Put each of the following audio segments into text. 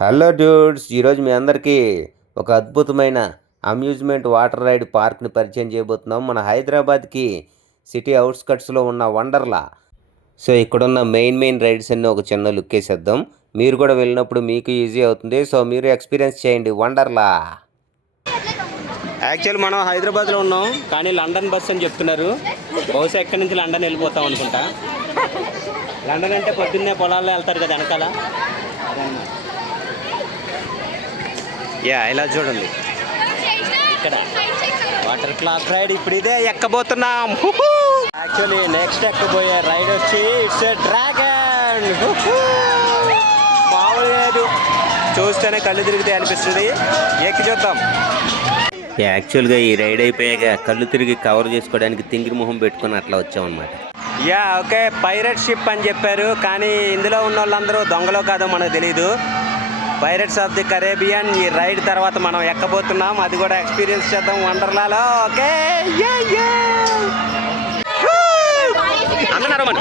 Hello dudes, ఈరోజు మీ అందరికీ ఒక అద్భుతమైన అమ్యూజ్మెంట్ వాటర్ రైడ్ పార్క్ని పరిచయం చేయబోతున్నాం. మన హైదరాబాద్కి సిటీ అవుట్స్కట్స్లో ఉన్న వండర్లా. సో ఇక్కడున్న మెయిన్ రైడ్స్ అన్నీ ఒక చిన్న లుక్ వేసేద్దాం. మీరు కూడా వెళ్ళినప్పుడు మీకు ఈజీ అవుతుంది. సో మీరు ఎక్స్పీరియన్స్ చేయండి వండర్లా. యాక్చువల్ మనం హైదరాబాద్లో ఉన్నాం, కానీ లండన్ బస్ అని చెప్తున్నారు. బహుశా ఎక్కడి నుంచి లండన్ వెళ్ళిపోతాం అనుకుంటా. లండన్ అంటే పొద్దున్నే పొలాల్లో వెళ్తారు కదా వెనకాల. ఇలా చూడండి, ఇక్కడ వాటర్ క్లాక్ రైడ్ ఇప్పుడు ఇదే ఎక్కబోతున్నాం. యాక్చువల్లీ నెక్స్ట్ ఎక్కబోయే రైడ్ వచ్చి ఇట్స్ ఏ డ్రాగన్. మామూలుగా లేదు, చూస్తేనే కళ్ళు తిరిగితే అనిపిస్తుంది. ఎక్కి చూద్దాం. యాక్చువల్గా ఈ రైడ్ అయిపోయాక కళ్ళు తిరిగి కవర్ చేసుకోవడానికి తింగిరి మొహం పెట్టుకుని అట్లా వచ్చామన్నమాట. ఓకే, పైరట్ షిప్ అని చెప్పారు, కానీ ఇందులో ఉన్న వాళ్ళందరూ దొంగలో కాదో మనకు తెలీదు. పైరట్స్ ఆఫ్ ది కరేబియన్ ఈ రైడ్ తర్వాత మనం ఎక్కబోతున్నాం. అది కూడా ఎక్స్పీరియన్స్ చేద్దాం వండర్లాలో. ఓకే, అన్నారు మన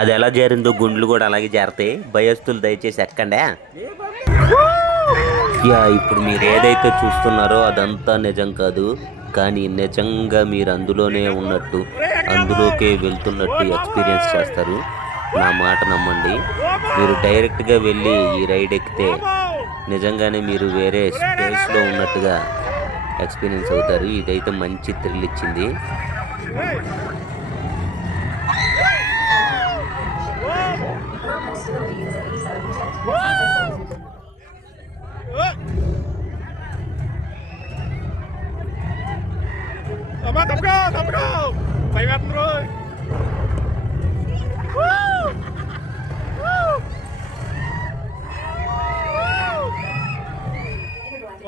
అది ఎలా జారిందో గుండ్లు కూడా అలాగే జారుతాయి. భయస్తులు దయచేసి ఎక్కండి. ఇప్పుడు మీరు ఏదైతే చూస్తున్నారో అదంతా నిజం కాదు, కానీ నిజంగా మీరు అందులోనే ఉన్నట్టు, అందులోకే వెళ్తున్నట్టు ఎక్స్పీరియన్స్ చేస్తారు. నా మాట నమ్మండి. మీరు డైరెక్ట్గా వెళ్ళి ఈ రైడ్ ఎక్కితే నిజంగానే మీరు వేరే స్పేస్లో ఉన్నట్టుగా ఎక్స్పీరియన్స్ అవుతారు. ఇదైతే మంచి థ్రిల్ ఇచ్చింది.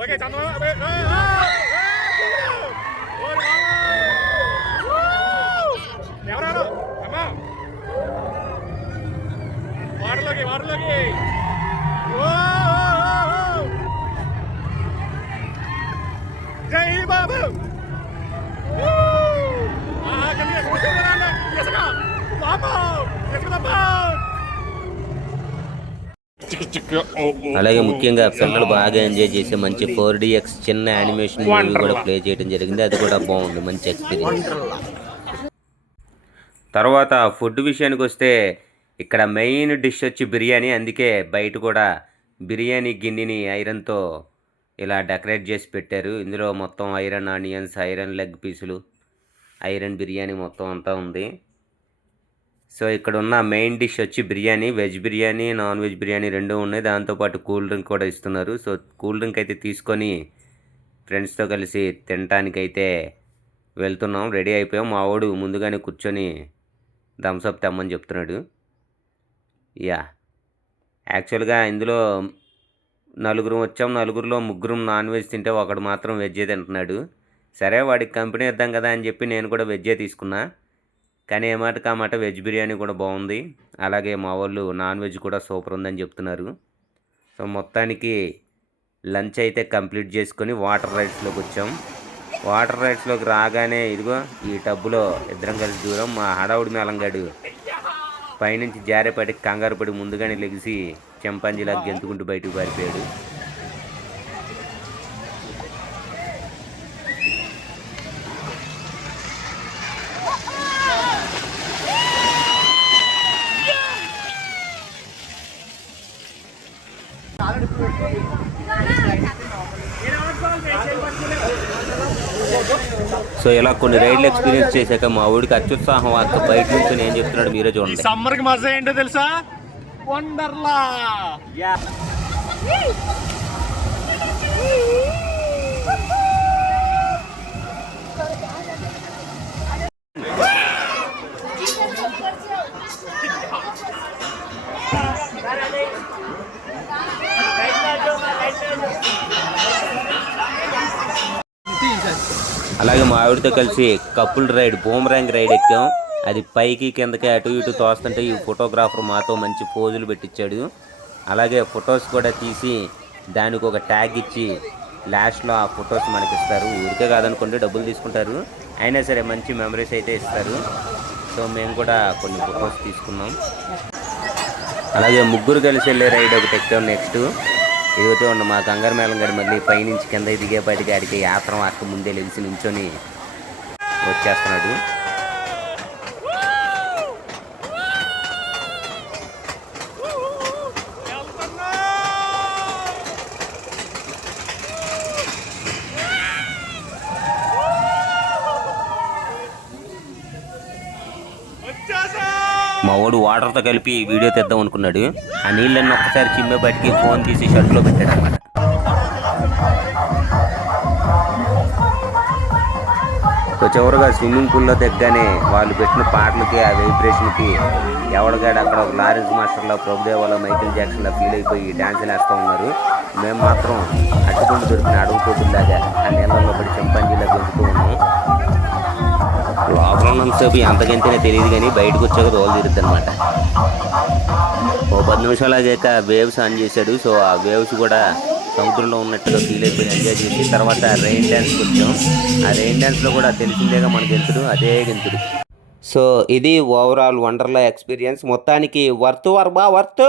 Oke, sama water lagi. Jai Babu. Kan dia sebenarnya biasa kan. Lama. అలాగే ముఖ్యంగా పిల్లలు బాగా ఎంజాయ్ చేసే మంచి 4DX చిన్న యానిమేషన్ మూవీ కూడా ప్లే చేయడం జరిగింది. అది కూడా బాగుంది, మంచి ఎక్స్పీరియన్స్. తర్వాత ఫుడ్ విషయానికి వస్తే ఇక్కడ మెయిన్ డిష్ వచ్చి బిర్యానీ. అందుకే బయట కూడా బిర్యానీ గిన్నెని ఐరన్తో ఇలా డెకరేట్ చేసి పెట్టారు. ఇందులో మొత్తం ఐరన్ ఆనియన్స్, ఐరన్ లెగ్ పీసులు, ఐరన్ బిర్యానీ మొత్తం అంతా ఉంది. సో ఇక్కడ ఉన్న మెయిన్ డిష్ వచ్చి biryani. Veg biryani, non veg biryani రెండూ ఉన్నాయి. దాంతోపాటు కూల్ డ్రింక్ కూడా ఇస్తున్నారు. సో కూల్ డ్రింక్ అయితే తీసుకొని ఫ్రెండ్స్తో కలిసి తినటానికైతే వెళ్తున్నాం. రెడీ అయిపోయాం. మా వాడు ముందుగానే కూర్చొని థమ్స్అప్ తెమ్మని చెప్తున్నాడు. యాక్చువల్గా ఇందులో నలుగురు వచ్చాం. నలుగురిలో ముగ్గురు నాన్ వెజ్ తింటే ఒకడు మాత్రం వెజ్జే తింటున్నాడు. సరే వాడికి కంపెనీ ఇద్దాం కదా అని చెప్పి నేను కూడా వెజ్జే తీసుకున్నా. కానీ ఏమాట మాట వెజ్ బిర్యానీ కూడా బాగుంది. అలాగే మా వాళ్ళు నాన్ వెజ్ కూడా సూపర్ ఉందని చెప్తున్నారు. సో మొత్తానికి లంచ్ అయితే కంప్లీట్ చేసుకొని వాటర్ రైడ్స్లోకి వచ్చాం. వాటర్ రైడ్స్లోకి రాగానే ఇదిగో ఈ టబ్బులో ఇద్దరం కలిసి దూరం. మా హడావుడి మేళంగాడు పైనుంచి జారేపడి కంగారు పడి ముందుగానే లెగిసి చెంపాంజీలా గెంతుకుంటూ బయటకు పారిపోయాడు. సో ఇలా కొన్ని రైడ్లు ఎక్స్పీరియన్స్ చేశాక మా ఊడికి అత్యుత్సాహం అక్క బయట నుంచి ఏం చెప్తున్నాడు మీరే ఈ చూడండి. సమ్మర్ కి మజా ఏంటో తెలుసా? వండర్లా. అలాగే మా ఆవిడతో కలిసి కపుల్ రైడ్ బూమరాంగ్ రైడ్ ఎక్కాం. అది పైకి కిందకి అటు ఇటు తోస్తుంటే ఈ ఫోటోగ్రాఫర్ మాతో మంచి పోజులు పెట్టించాడు. అలాగే ఫొటోస్ కూడా తీసి దానికి ఒక ట్యాగ్ ఇచ్చి లాస్ట్లో ఆ ఫొటోస్ మనకి ఇస్తారు. ఊరికే కాదనుకోండి, డబ్బులు తీసుకుంటారు, అయినా సరే మంచి మెమరీస్ అయితే ఇస్తారు. సో మేము కూడా కొన్ని ఫొటోస్ తీసుకున్నాం. అలాగే ముగ్గురు కలిసి వెళ్ళే రైడ్ ఒకటి ఎక్కాం. నెక్స్ట్ ఇదిగోతే ఉన్న మా కంగారు మేళం గడి మళ్ళీ పైనుంచి కింద దిగేపాటికి ఆడికి యాత్రం అక్క ముందే లెగిసి నించొని వచ్చేస్తున్నాడు. మా వాడు వాటర్తో కలిపి వీడియో తీద్దాం అనుకున్నాడు. ఆ నీళ్ళన్నీ ఒక్కసారి చిమ్మే బయటికి ఫోన్ తీసి షర్ట్లో పెట్టాడు అనమాట. సో చివరిగా స్విమ్మింగ్ పూల్లో దిగ్గానే వాళ్ళు పెట్టిన పాటలకి ఆ వైబ్రేషన్కి ఎవడగాడు అక్కడ ఒక లారెన్స్ మాస్టర్లో, ప్రభుదేవాలో, మైకిల్ జాక్సన్లో ఫీల్ అయిపోయి డ్యాన్సులు వేస్తూ ఉన్నారు. మేము మాత్రం అట్టుకుంటూ దొరికిన అడుగు పోతుల్లాగా ఆ నీళ్ళల్లో పడి చింపాంజీలా గెలుతూ ఉన్నాం. లోపల ఉన్నంతసేపు ఎంతకంతేనే తెలియదు కానీ బయటకు వచ్చాక రోలు తిరుగుద్ది అనమాట. ఓ 10 నిమిషాలు ఆగాక వేవ్స్ ఆన్ చేశాడు. సో ఆ వేవ్స్ కూడా సముద్రంలో ఉన్నట్టుగా ఫీల్ అయిపోయి ఎంజాయ్ చేసి తర్వాత రెయిన్ డ్యాన్స్కి వచ్చాం. ఆ రెయిన్ డ్యాన్స్లో కూడా తెలిసిందేగా మన గెంతుడు, అదే గెంతుడు. సో ఇది ఓవరాల్ వండర్లా ఎక్స్పీరియన్స్. మొత్తానికి వర్త్ వర్బా వర్త్.